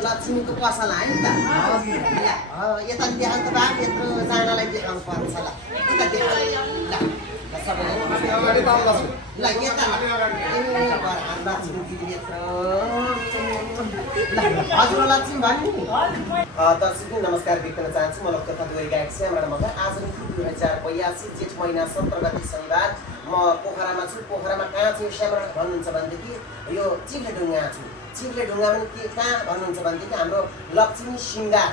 लक्ष्मीको पसल आयो नि त यता देखाउनु त बाबु यत्रो जनालाई देखाउनु पर्छ ल यता देखाउनु ल यता लक्ष्मी दिदी यत्रो हजुर लक्ष्मी भन्नु दर्शक नमस्कार व्यक्त गर्न चाहन्छु म लक्ष्य तत्त्व गायक श्यामराणा मगर आज 2082 जेठ महिना 17 गते शनिबार म पोखरामा छु पोखरामा कहाँ छु श्यामराणा भन्नुहुन्छ भनेदेखि यो चिल्लेढुङ्गा छु चिल्लेढुङ्गा पनि के कहाँ भन्नुहुन्छ भनेदेखि हाम्रो लक्ष्मी श्रृङ्गार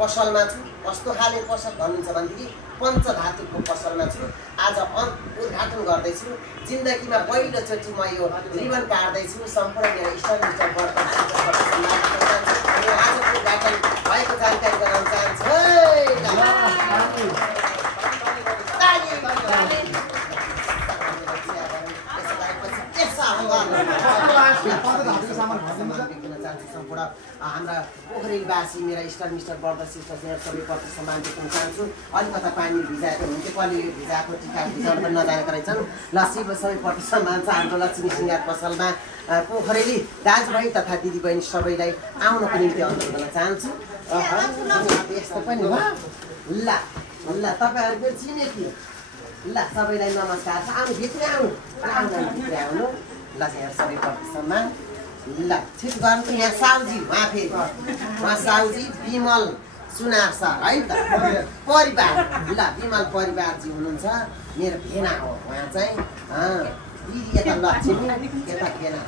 पसलमा छु कस्तो खाले पसल भन्नुहुन्छ भनेदेखि पञ्चधातुको पसलमा छु आज उद्घाटन गर्दैछु जिन्दगीमा पहिलोचोटि म यो रिबन काट्दैछु सम्पूर्ण मेरो इष्टमिष्ट आजको उद्घाटन भएको जानकारी गराउन चाहन्छु सम्पूर्ण हाम्रा पोखरेलवासी मेरा इष्टमिष्ट वर्धशिष्ट सबै प्रति सम्मान देख्न चाहन्छु अलिकता पानी भिजाएको हुन्थ्यो कहिले भिजाएको टिका भिजाउन पनि नजानेका रहेछन् ल सबै प्रति सम्मान छ हाम्रो लक्ष्मी श्रृङ्गार पसलमा पोखरेली दाजुभाइ तथा दिदीबहिनी सबैलाई आउनको निम्ति अनुरोध गर्न चाहन्छु यस्तो पनि ल ल तपाईँहरूको छिमेकी ल सबैलाई नमस्कार छ आउनु भित्र आउनु भित्र आउनु ल यहाँ सबै प्रति सम्मान ल ठिक गर्नु यहाँ साउजी उहाँ फेरि उहाँ साउजी विमल सुनार सर है त परिवार ल विमल परिवारजी हुनुहुन्छ मेरो भेना हो उहाँ चाहिँ दिदी यता लक्ष्मी यता भेना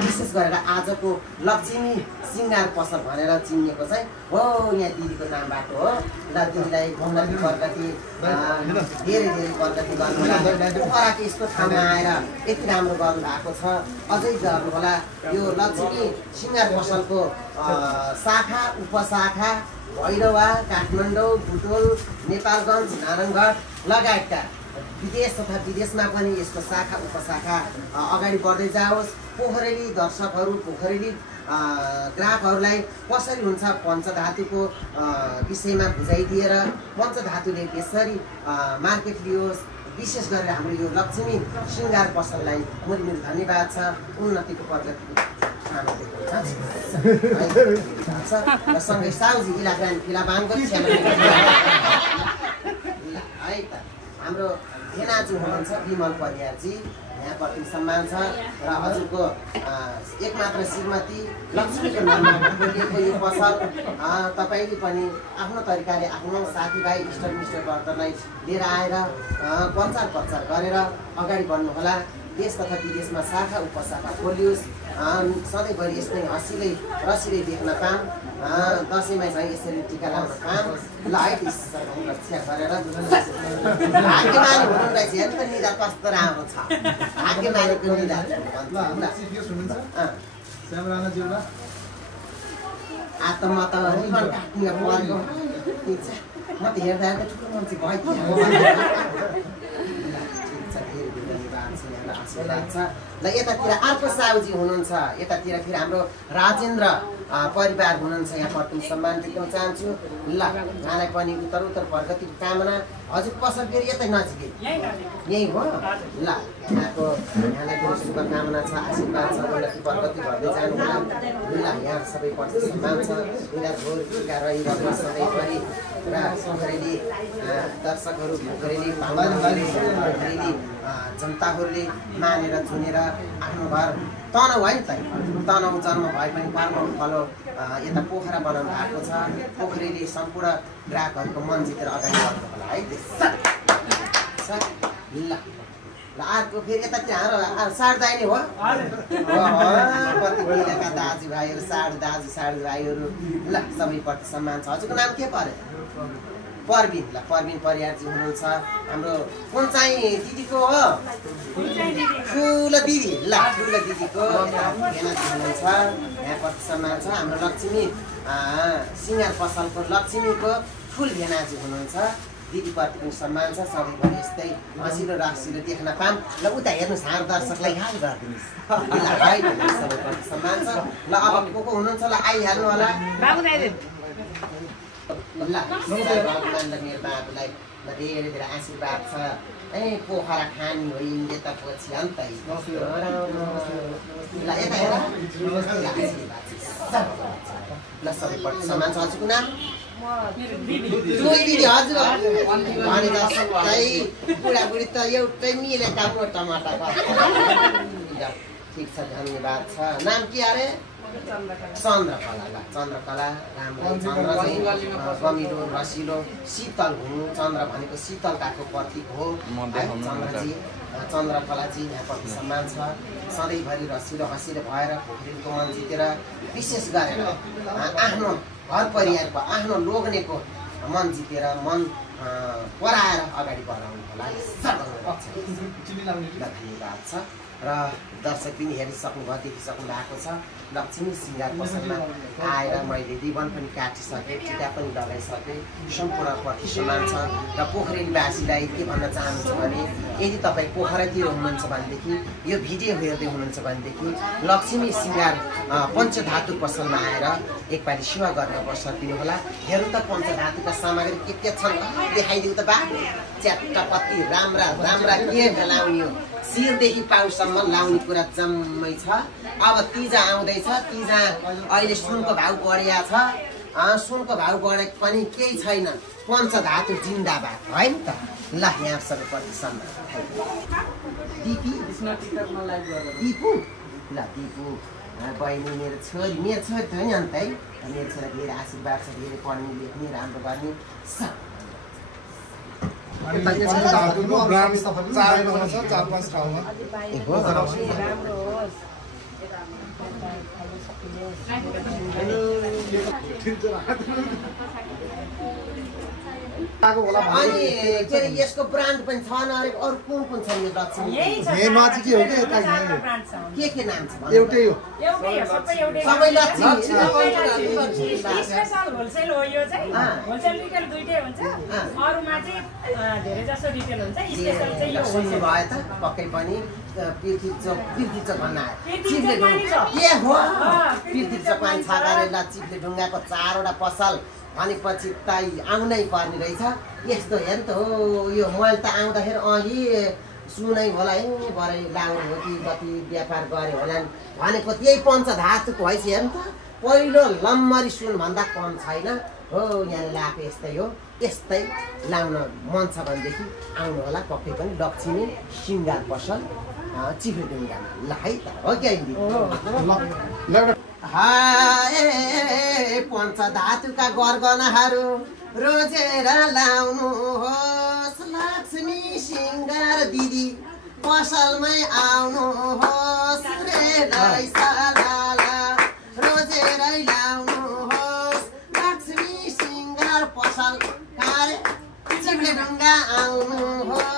विशेष गरेर आजको लक्ष्मी श्रृङ्गार पसल भनेर चिनिएको चाहिँ हो यहाँ दिदीको नामबाट हो ल दिदीलाई उन्नति प्रगति धेरै प्रगति गर्नुहोला पोखराको यस्तो ठाउँमा आएर यति राम्रो गर्नुभएको छ अझै गर्नुहोला यो लक्ष्मी श्रृङ्गार पसलको शाखा उपशाखा भैरवा काठमाडौँ बुटोल नेपालगञ्ज नारायणगढ लगायतका विदेश तथा विदेशमा पनि यसको शाखा उपशाखा अगाडि बढ्दै जाओस् पोखरेली दर्शकहरू पोखरेली ग्राहकहरूलाई कसरी हुन्छ पञ्चधातुको विषयमा बुझाइदिएर पञ्चधातुले यसरी मार्केट लियोस् विशेष गरेर हाम्रो यो लक्ष्मी श्रृङ्गार पसललाई मुलमुल धन्यवाद छ उन्नतिको प्रगतिको र सँगै साउजी इलाग्राम फिलाबाङको है त हाम्रो भेनाजु हुनुहुन्छ विमल परियारजी यहाँ प्रति सम्मान छ र हजुरको एकमात्र श्रीमती लक्ष्मीको नाममा खोलिएको यो पसल तपाईँले पनि आफ्नो तरिकाले आफ्नो साथीभाइ इष्टमिष्टवर्गलाई लिएर आएर प्रचार गरेर अगाडि बढ्नुहोला देश तथा विदेशमा शाखा उपशाखा खोलियोस् सधैँभरि यस्तै हँसिलै रसिलै देख्न पाऊँ दसैँमा चाहिँ यसरी टिका लाउन पाऊँ ल है रक्षा गरेर भाग्यमानी हुनु रहेछ हेर्नु त निधार कस्तो राम्रो छ भाग्यमानीको निधार त म त रिबन काट्ने परेको म त हेर्दा ठुलो मान्छे भयो ल यतातिर अर्को साउजी हुनुहुन्छ यतातिर फेरि हाम्रो राजेन्द्र परिवार हुनुहुन्छ यहाँ प्रति सम्मान दिन चाहन्छु ल उहाँलाई पनि उत्तर प्रगतिको कामना हजुर पसल फेरि यतै नजिकै यही हो ल यहाँको यहाँलाई पनि शुभकामना छ आशीर्वाद छ उन्नति प्रगति गर्दै जानु होला ल यहाँ सबै प्रति सम्मान छ उनीहरू भोर टिका रहिरहेको सधैँभरि र पोखरेली दर्शकहरू पोखरेली पोखरेली जनताहरूले मानेर चुनेर आफ्नो घर तनहु है नि त तनहु जन्म भए पनि पार्नु फलो यता पोखरा बनाउनु भएको छ पोखरेली सम्पूर्ण ग्राहकहरूको मन जितेर अगाडि बढ्नु होला है ल अर्को फेरि यतातिर हाम्रो सारदाई नै हो कति मिलेका दाजुभाइहरू साडुभाइहरू ल सबैप्रति सम्मान छ हजुरको नाम के पर्यो परबिन ल परबिन परियारजी हुनुहुन्छ हाम्रो कुन चाहिँ दिदीको हो ठुलो दिदी ल ठुलो दिदीको भेनाजी हुनुहुन्छ यहाँ प्रति सम्मान छ हाम्रो लक्ष्मी श्रृङ्गार पसलको लक्ष्मीको फुल भेनाजी हुनुहुन्छ दिदीप्रति पनि सम्मान छ सबैभरि यस्तै हँसिलो रक्सिलो देख्न पाऊँ ल उता हेर्नुहोस् हाम्रो दर्शकलाई हाल गरिदिनुहोस् सबैप्रति सम्मान छ ल अब को हुनुहुन्छ ल आइहाल्नु होला ल मेरो बाबुलाई धेरै धेरै आशीर्वाद छ पोखरा खानी हो यिनले त पछि अन्तै ल यता हेर ल सबैप्रति सम्मान छ हजुरको नाम दिदी हजुर भने जस्तै बुढाबुढी त एउटै मिलेका टमाटर ठिक छ धन्यवाद छ नाम के अरे चन्द्रकला ल चन्द्रकला राम्रो चन्द्र चाहिँ गमिलो रसिलो शीतल हुनु चन्द्र भनेको शीतलताको प्रतीक हो चन्द्रजी चन्द्रकलाजी यहाँप्रति सम्मान छ सधैँभरि रसिलो हँसिलो भएर पोखरीको मन जितेर विशेष गरेर आफ्नो घर परिवारको आफ्नो लोग्नेको मन जितेर मन पराएर अगाडि बढाउनुको लागि धन्यवाद छ र दर्शक पनि हेरिसक्नु भयो देखिसक्नु भएको छ लक्ष्मी सिंगार पसलमा आएर मैले रिबन पनि काटिसकेँ टिका पनि लगाइसकेँ सम्पूर्ण प्रति सम्मान छ र पोखरेलीवासीलाई के भन्न चाहन्छु भने यदि तपाईँ पोखरातिर हुनुहुन्छ भनेदेखि यो भिडियो हेर्दै हुनुहुन्छ भनेदेखि लक्ष्मी सिंगार पञ्चधातु पसलमा आएर एकपालि सेवा गर्न अवसर दिनुहोला हेर्नु त पञ्चधातुका सामग्री के छन् देखाइदिउँ त बा च्याट्टपत्ती राम्रा राम्रा के लाउने हो शिरदेखि पाउसम्म लाउने कुरा जम्मै छ अब तिजा आउँदैछ तिजा अहिले सुनको भाउ बढिया छ सुनको भाउ बढेको पनि केही छैन पञ्चधातु जिन्दाबाद है नि त ल यहाँ सबैप्रति सम्मान दिपु ल दिपु बहिनी मेरो छोरी हो नि अन्त है मेरो छोरा धेरै आशीर्वाद छ धेरै पढ्ने लेख्ने राम्रो गर्ने अनि के अरे यसको ब्रान्ड पनि छ न अरे अरू कुन छ यो लक्ष्मी के नाम छ एउटै हो सबै लक्ष्मी स्पेशल होलसेल हो यो चाहिँ होलसेल रिटेल दुईटै हुन्छ अरूमा चाहिँ धेरै जसो रिटेल हुन्छ स्पेशल चाहिँ यो होलसेल भयो त पक्कै पनि पृथ्वी चोक भन्न चिप्ले के हो पृथ्वी चोक छ गरे ल चिप्ले ढुङ्गाको 4वटा पसल भनेपछि त आउनै पर्ने रहेछ यस्तो हेर त हो यो मैले त आउँदाखेरि अघि सुनै होला है भरे लाउने हो कि कति व्यापार गरे होला भनेको त्यही पञ्चधातुको हैछ हेर्नु त पहिलो लम्मरी सुन भन्दा कम छैन हो यहाँ लाएको यस्तै हो यस्तै लाउन मन छ भनेदेखि आउनु होला पक्कै पनि लक्ष्मी सिंगार पसल चिप्ले ढुङ्गामा ल है त हो क्या हाय पञ्चधातुका गरगहनाहरू रोजेर लाउनुहोस् लक्ष्मी सिंगार दिदी पसलमै आउनुहोस् रोजेरै लाउनुहोस् लक्ष्मी सिंगार पसल कारे चिप्ले ढुङ्गा आउनुहोस्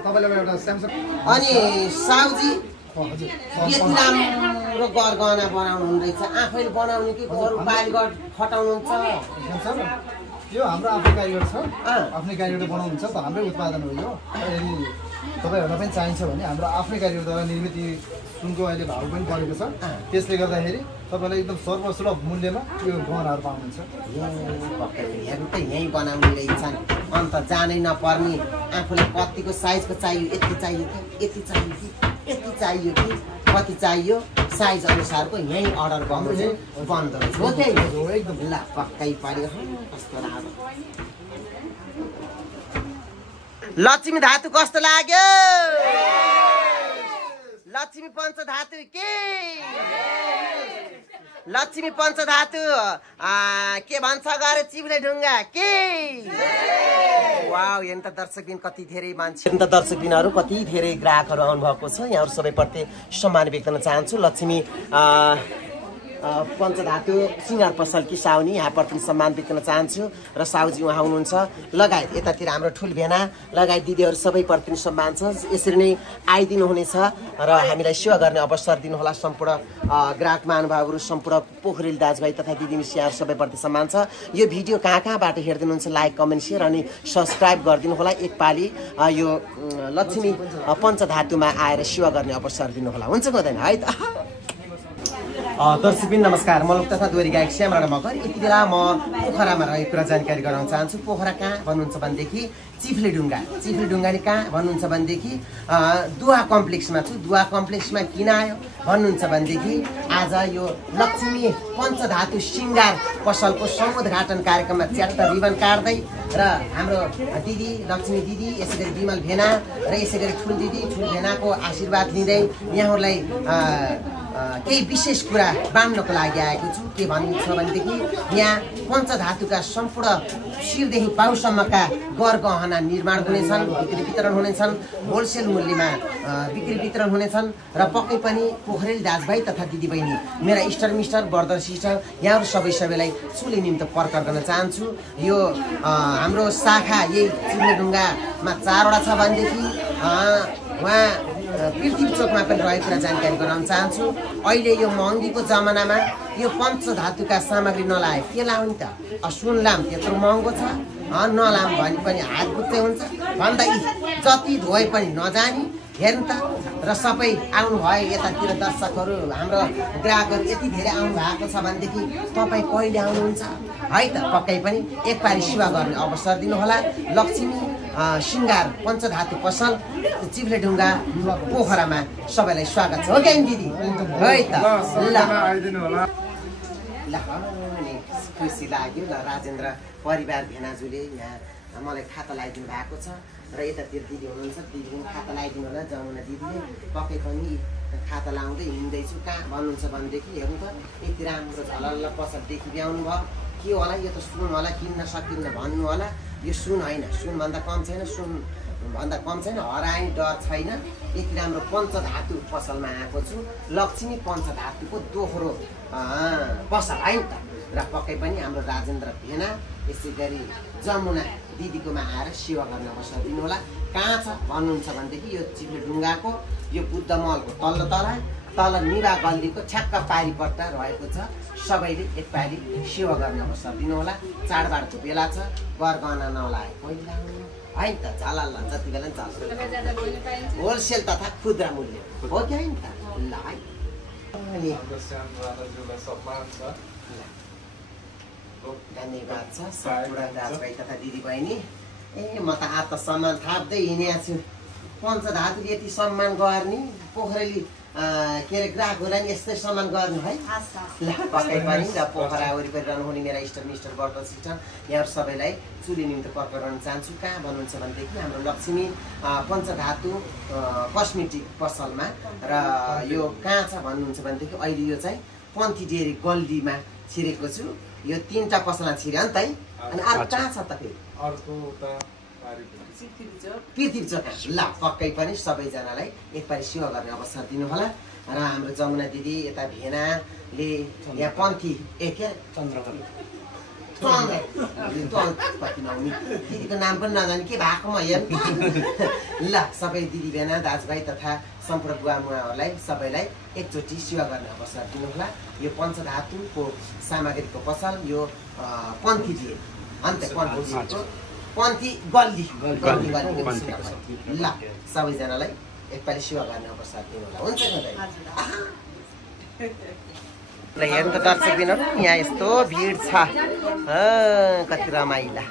अनि साउजी यति राम्रो गरगहना बनाउनु हुँदैछ आफैले बनाउने कि अरू बाहिर खटाउनुहुन्छ यो हाम्रो आफ्नै कारिगर छ आफ्नै कारिगरले बनाउनुहुन्छ त हाम्रै उत्पादन हो यो यदि तपाईँहरूलाई पनि चाहिन्छ भने हाम्रो आफ्नै कारिगरद्वारा निर्मित सुनको अहिले भाउ पनि बढेको छ त्यसले गर्दाखेरि तपाईँलाई एकदम सर्वसुलभ मूल्यमा यो गहनाहरू पाउनुहुन्छ हेर्नु त यहीँ बनाउने रहेछन् अन्त जानै नपर्ने आफूलाई कतिको साइजको चाहियो यति चाहियो कि यति चाहियो कि यति चाहियो कि कति चाहियो साइज अनुसारको यहीँ अर्डर गर्नु चाहिँ बन्द रहेछ हो त्यही एकदम ल पक्कै पर्यो कस्तो राम्रो लक्ष्मी धातु कस्तो लाग्यो लक्ष्मी पञ्चधातु के लक्ष्मी पञ्चधातु के भन्छ गरे चिप्ले ढुङ्गा के वाउ हेर्नु त दर्शकबिन कति धेरै मान्छे हेर्नु त दर्शकबिनहरू कति धेरै ग्राहकहरू आउनुभएको छ यहाँहरू सबैप्रति सम्मान व्यक्त गर्न चाहन्छु लक्ष्मी पञ्चधातु सिँगार पसलकी साउनी यहाँबाट पनि सम्मान बित्न चाहन्छु र साउजी उहाँ हुनुहुन्छ लगायत यतातिर हाम्रो ठुल भेना लगायत दिदीहरू सबैप्रति पनि सम्मान छ। यसरी नै आइदिनु हुनेछ र हामीलाई सेवा गर्ने अवसर दिनुहोला। सम्पूर्ण ग्राहक महानुभावहरू सम्पूर्ण पोखरेल दाजुभाइ तथा दिदी मिसियाहरू सबैप्रति सम्मान छ। यो भिडियो कहाँबाट हेर्दै हुनुहुन्छ लाइक कमेन्ट सेयर अनि सब्सक्राइब गरिदिनु होला। एकपालि यो लक्ष्मी पञ्चधातुमा आएर सेवा गर्ने अवसर दिनुहोला। हुन्छ हुँदैन है त। दर्शकबिन नमस्कार, म लोक तथा दोहोरी गायक श्यामराणा मगर। यति बेला म पोखरामा रहेको कुरा जानकारी गराउन चाहन्छु। पोखरा कहाँ भन्नुहुन्छ भनेदेखि चिफ्लेढुङ्गा नि कहाँ भन्नुहुन्छ भनेदेखि दुवा कम्प्लेक्समा छु। दुवा कम्प्लेक्समा किन आयो भन्नुहुन्छ भनेदेखि आज यो लक्ष्मी पञ्चधातु सिँगार पसलको समुद्घाटन कार्यक्रममा च्याट्ट रिबन काट्दै र हाम्रो दिदी लक्ष्मी दिदी यसै गरी विमल भेना र यसै गरी ठुल दिदी ठुल भेनाको आशीर्वाद लिँदै यहाँहरूलाई केही विशेष कुरा बाँड्नको लागि आएको छु। के भनिन्छ भनेदेखि यहाँ पञ्चधातुका सम्पूर्ण शिरदेखि पाउसम्मका गरगहना निर्माण हुनेछन्, बिक्री वितरण हुनेछन्, होलसेल मूल्यमा बिक्री वितरण हुनेछन् र पक्कै पनि पोखरेल दाजुभाइ तथा दिदीबहिनी मेरा इष्टर मिस्टर ब्रदर सिस्टर यहाँहरू सबैलाई चुले निम्ति प्रकट गर्न चाहन्छु। यो हाम्रो शाखा यही चिफ्लेढुङ्गामा 4वटा छ भनेदेखि उहाँ पृथ्वी चोकमा पनि रहेको कुरा जानकारी गराउन चाहन्छु। अहिले यो महँगीको जमानामा यो पञ्चधातुका सामग्री नलाए के लाउने त? सुन लाम त्यत्रो महँगो छ, नलाम भने पनि हात बुझ्दै हुन्छ भन्दा जति धोए पनि नजानी हेर्नु त। र सबै आउनुभयो यतातिर दर्शकहरू हाम्रो ग्राहकहरू यति धेरै आउनु भएको छ भनेदेखि तपाईँ कहिले आउनुहुन्छ है त? पक्कै पनि एकपालि सेवा गर्ने अवसर दिनुहोला। लक्ष्मी सिँगार पञ्चधातु पसल चिफ्लेढुङ्गा पोखरामा सबैलाई स्वागत छ। हो क्या दिदी है त? ल खुसी लाग्यो। ल राजेन्द्र परिवार भेनाजुले यहाँ मलाई खाता लगाइदिनु भएको छ र यतातिर दिदी हुनुहुन्छ, दिदी पनि खाता लगाइदिनु होला। जमुना दिदीले पक्कै पनि खाता लाउँदै हिँड्दैछु। कहाँ भन्नुहुन्छ भनेदेखि हेर्नु त यति राम्रो झलल्ल पसलदेखि भ्याउनु भयो। के होला यो त सुन होला, किन्न सकिन्न भन्नु होला। यो सुन होइन, सुनभन्दा कम छैन, सुनभन्दा कम छैन, हराए डर छैन। यति राम्रो पञ्चधातु पसलमा आएको छु। लक्ष्मी पञ्चधातुको दोहोरो पसल है त। र पक्कै पनि हाम्रो राजेन्द्र भेना यसै गरी जमुना दिदीकोमा आएर सेवा गर्ने अवसर दिनुहोला। कहाँ छ भन्नुहुन्छ भनेदेखि यो चिफ्लेढुङ्गाको यो बुद्ध महलको तल निवा गल्लीको ठ्याक्क पारिपट्टा रहेको छ। सबैले एकपालि सेवा गर्ने अवसर दिनुहोला। चाडबाडको बेला छ, गरगहना नलाए कहिले लाउनु है त? झलल्ल जति बेला नि चल्छ। होलसेल तथा खुद्रा मूल्य हो कि होइन त? ल है धन्यवाद छ सम्पूर्ण दाजुभाइ तथा दिदीबहिनी। म त आत्मसम्मान थाप्दै हिँडेको छु। पञ्चधातुले यति सम्मान गर्ने पोखरेली के अरे ग्राहकहरूलाई नि यस्तै सम्मान गर्नु है। ल पक्कै पनि र पोखरा वरिपरि रहनुहुने मेरा इष्टर मिस्टर ब्रदर सिस्टर यहाँहरू सबैलाई चुली निम्ति प्रकट गर्न चाहन्छु। कहाँ भन्नुहुन्छ भनेदेखि हाम्रो लक्ष्मी पञ्चधातु कस्मेटिक पसलमा। र यो कहाँ छ भन्नुहुन्छ भनेदेखि अहिले यो चाहिँ पन्थी डेरी गल्लीमा छिरेको छु। यो 3टा पसलमा छिर्यो नि त है। अनि अर्को कहाँ छ त? फेरि पृथ्वी चोक। ल पक्कै पनि सबैजनालाई एकपालि सेवा गर्ने अवसर दिनुहोला। र हाम्रो जमुना दिदी यता भेनाले यहाँ पन्थी दिदीको नाम पनि नजाने के भएको म हेर्नु। ल सबै दिदी भेना दाजुभाइ तथा सम्पूर्ण बुवा मुवाहरूलाई सबैलाई एकचोटि सेवा गर्ने अवसर दिनुहोला। यो पञ्चधातुको सामग्रीको पसल यो पन्थी दिए अन्त पन्थी गल्ली। ल सबैजनालाई एकपालि सेवा गर्ने अवसर दिनुहोला। हुन्छ र हेर्नु त दर्शकबिनहरू यहाँ यस्तो भिड छ, कति रमाइला।